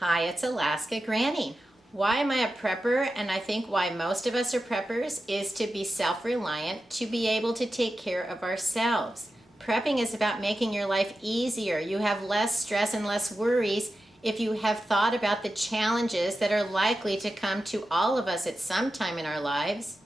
Hi, it's Alaska Granny. Why am I a prepper? And I think why most of us are preppers is to be self-reliant, to be able to take care of ourselves. Prepping is about making your life easier. You have less stress and less worries if you have thought about the challenges that are likely to come to all of us at some time in our lives.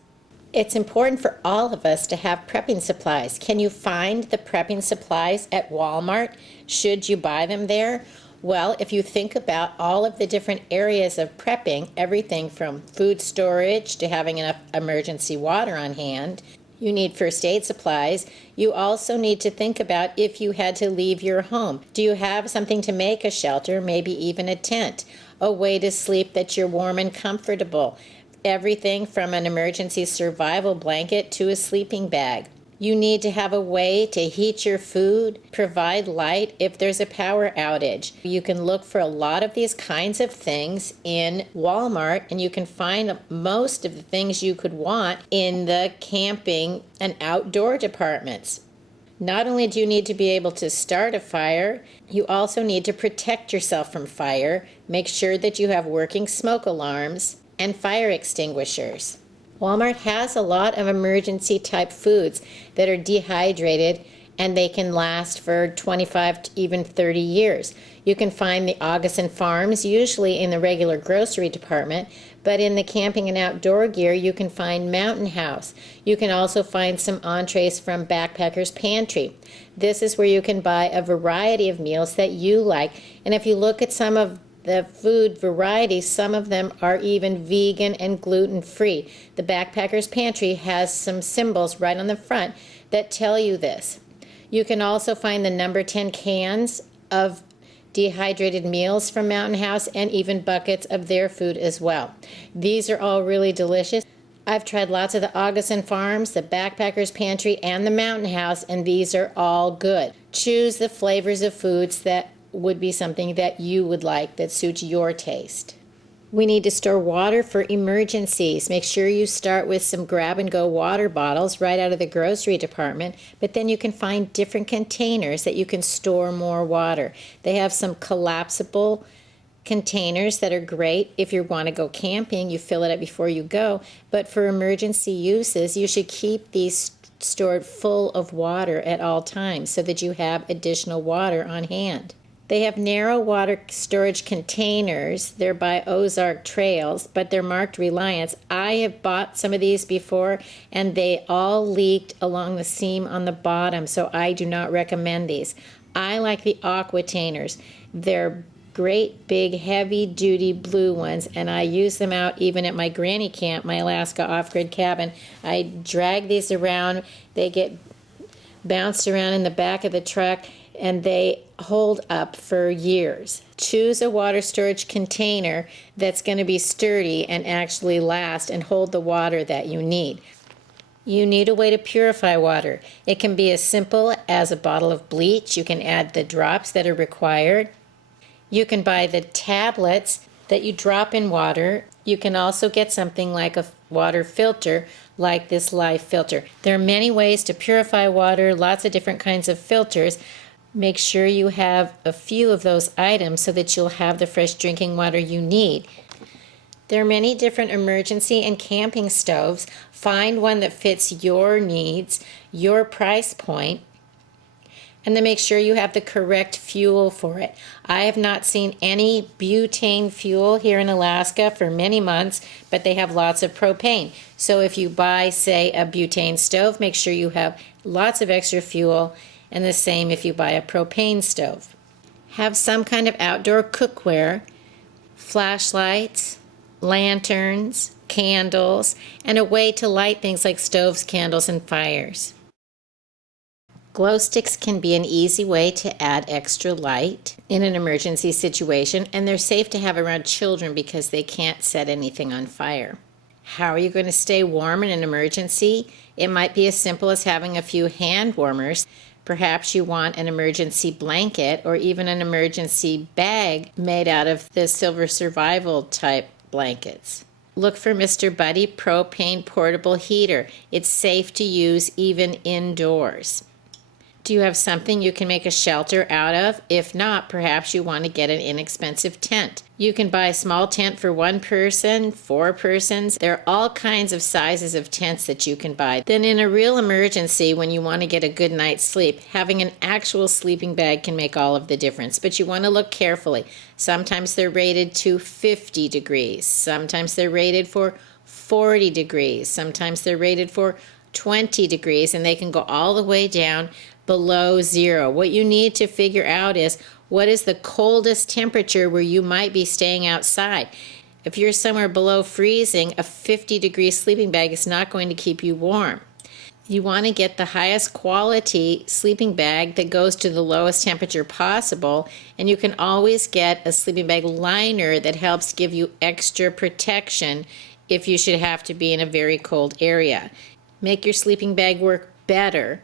It's important for all of us to have prepping supplies. Can you find the prepping supplies at Walmart? Should you buy them there? Well, if you think about all of the different areas of prepping, everything from food storage to having enough emergency water on hand, you need first aid supplies. You also need to think about if you had to leave your home. Do you have something to make a shelter, maybe even a tent, a way to sleep that you're warm and comfortable? Everything from an emergency survival blanket to a sleeping bag. You need to have a way to heat your food, provide light if there's a power outage. You can look for a lot of these kinds of things in Walmart, and you can find most of the things you could want in the camping and outdoor departments. Not only do you need to be able to start a fire, you also need to protect yourself from fire. Make sure that you have working smoke alarms and fire extinguishers. Walmart has a lot of emergency type foods that are dehydrated and they can last for 25 to even 30 years. You can find the August Farms usually in the regular grocery department, but in the camping and outdoor gear you can find Mountain House. You can also find some entrees from Backpacker's Pantry. This is where you can buy a variety of meals that you like, and if you look at some of the food varieties, some of them are even vegan and gluten-free. The Backpacker's Pantry has some symbols right on the front that tell you this. You can also find the number 10 cans of dehydrated meals from Mountain House and even buckets of their food as well. These are all really delicious. I've tried lots of the August Farms, the Backpacker's Pantry, and the Mountain House, and these are all good. Choose the flavors of foods that would be something that you would like that suits your taste. We need to store water for emergencies. Make sure you start with some grab-and-go water bottles right out of the grocery department, but then you can find different containers that you can store more water. They have some collapsible containers that are great if you want to go camping. You fill it up before you go, but for emergency uses, you should keep these stored full of water at all times so that you have additional water on hand. They have narrow water storage containers. They're by Ozark Trails, but they're marked Reliance. I have bought some of these before, and they all leaked along the seam on the bottom, so I do not recommend these. I like the Aquatainers. They're great, big, heavy-duty blue ones, and I use them out even at my granny camp, my Alaska off-grid cabin. I drag these around. They get bounced around in the back of the truck, and they hold up for years. Choose a water storage container that's going to be sturdy and actually last and hold the water that you need. You need a way to purify water. It can be as simple as a bottle of bleach. You can add the drops that are required. You can buy the tablets that you drop in water. You can also get something like a water filter like this Life filter. There are many ways to purify water, lots of different kinds of filters. Make sure you have a few of those items so that you'll have the fresh drinking water you need. There are many different emergency and camping stoves. Find one that fits your needs, your price point, and then make sure you have the correct fuel for it. I have not seen any butane fuel here in Alaska for many months, but they have lots of propane. So if you buy, say, a butane stove, make sure you have lots of extra fuel, and the same if you buy a propane stove. Have some kind of outdoor cookware, flashlights, lanterns, candles, and a way to light things like stoves, candles, and fires. Glow sticks can be an easy way to add extra light in an emergency situation, and they're safe to have around children because they can't set anything on fire. How are you going to stay warm in an emergency? It might be as simple as having a few hand warmers. Perhaps you want an emergency blanket or even an emergency bag made out of the Silver Survival type blankets. Look for Mr. Buddy Propane Portable Heater. It's safe to use even indoors. Do you have something you can make a shelter out of? If not, perhaps you want to get an inexpensive tent. You can buy a small tent for 1 person, 4 persons. There are all kinds of sizes of tents that you can buy. Then in a real emergency, when you want to get a good night's sleep, having an actual sleeping bag can make all of the difference. But you want to look carefully. Sometimes they're rated to 50 degrees. Sometimes they're rated for 40 degrees. Sometimes they're rated for 20 degrees, and they can go all the way down below 0. What you need to figure out is what is the coldest temperature where you might be staying outside. If you're somewhere below freezing, a 50-degree sleeping bag is not going to keep you warm. You want to get the highest quality sleeping bag that goes to the lowest temperature possible, and you can always get a sleeping bag liner that helps give you extra protection if you should have to be in a very cold area. Make your sleeping bag work better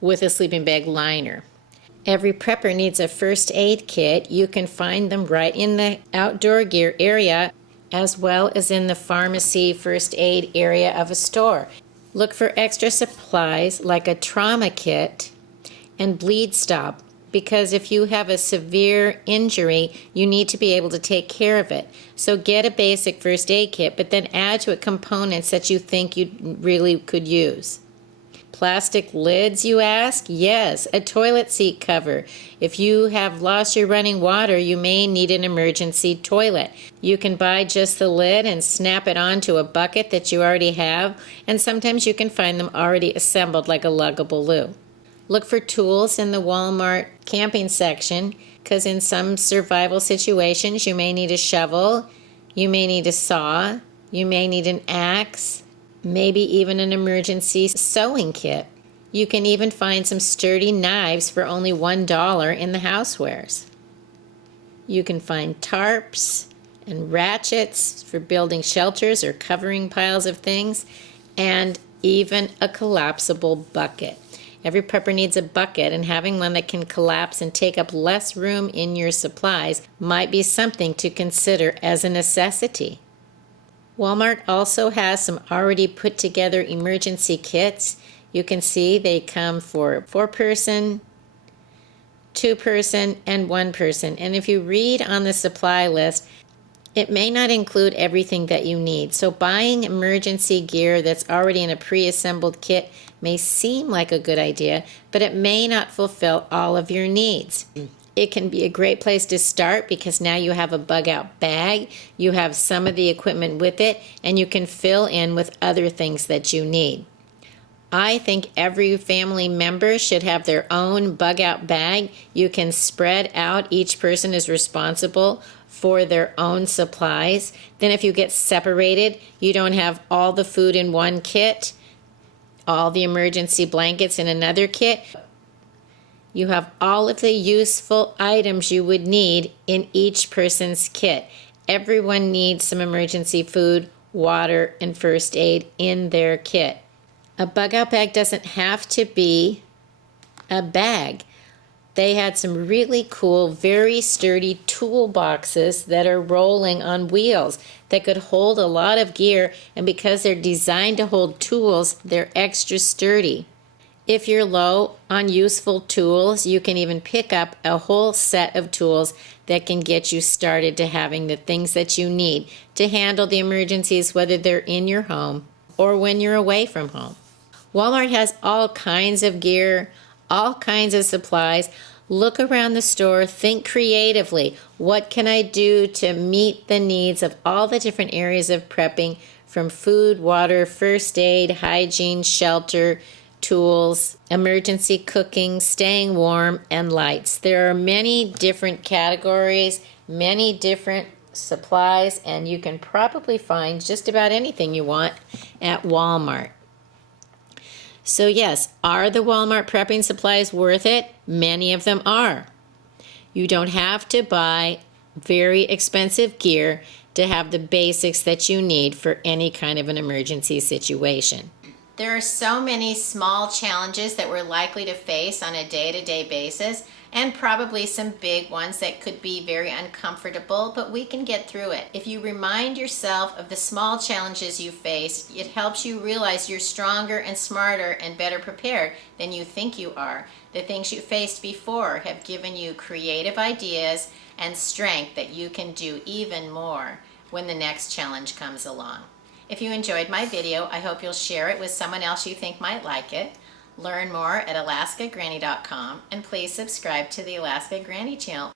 with a sleeping bag liner. Every prepper needs a first aid kit. You can find them right in the outdoor gear area as well as in the pharmacy first aid area of a store. Look for extra supplies like a trauma kit and bleed stop, because if you have a severe injury, you need to be able to take care of it. So get a basic first aid kit, but then add to it components that you think you really could use. Plastic lids, you ask? Yes, a toilet seat cover. If you have lost your running water, you may need an emergency toilet. You can buy just the lid and snap it onto a bucket that you already have, and sometimes you can find them already assembled like a luggable loo. Look for tools in the Walmart camping section, because in some survival situations you may need a shovel, you may need a saw, you may need an axe, maybe even an emergency sewing kit. You can even find some sturdy knives for only $1 in the housewares. You can find tarps and ratchets for building shelters or covering piles of things, and even a collapsible bucket. Every prepper needs a bucket, and having one that can collapse and take up less room in your supplies might be something to consider as a necessity. Walmart also has some already put together emergency kits. You can see they come for 4-person, 2-person, and 1-person. And if you read on the supply list, it may not include everything that you need. So buying emergency gear that's already in a pre-assembled kit may seem like a good idea, but it may not fulfill all of your needs. It can be a great place to start because now you have a bug-out bag, you have some of the equipment with it, and you can fill in with other things that you need. I think every family member should have their own bug-out bag. You can spread out. Each person is responsible for their own supplies. Then if you get separated, you don't have all the food in one kit, all the emergency blankets in another kit. You have all of the useful items you would need in each person's kit. Everyone needs some emergency food, water, and first aid in their kit. A bug-out bag doesn't have to be a bag. They had some really cool, very sturdy toolboxes that are rolling on wheels that could hold a lot of gear, and because they're designed to hold tools, they're extra sturdy. If you're low on useful tools, you can even pick up a whole set of tools that can get you started to having the things that you need to handle the emergencies, whether they're in your home or when you're away from home. Walmart has all kinds of gear, all kinds of supplies. Look around the store, think creatively. What can I do to meet the needs of all the different areas of prepping, from food, water, first aid, hygiene, shelter, tools, emergency cooking, staying warm, and lights. There are many different categories, many different supplies, and you can probably find just about anything you want at Walmart. So yes, are the Walmart prepping supplies worth it? Many of them are. You don't have to buy very expensive gear to have the basics that you need for any kind of an emergency situation. There are so many small challenges that we're likely to face on a day-to-day basis and probably some big ones that could be very uncomfortable, but we can get through it. If you remind yourself of the small challenges you faced, it helps you realize you're stronger and smarter and better prepared than you think you are. The things you faced before have given you creative ideas and strength that you can do even more when the next challenge comes along. If you enjoyed my video, I hope you'll share it with someone else you think might like it. Learn more at alaskagranny.com, and please subscribe to the Alaska Granny channel.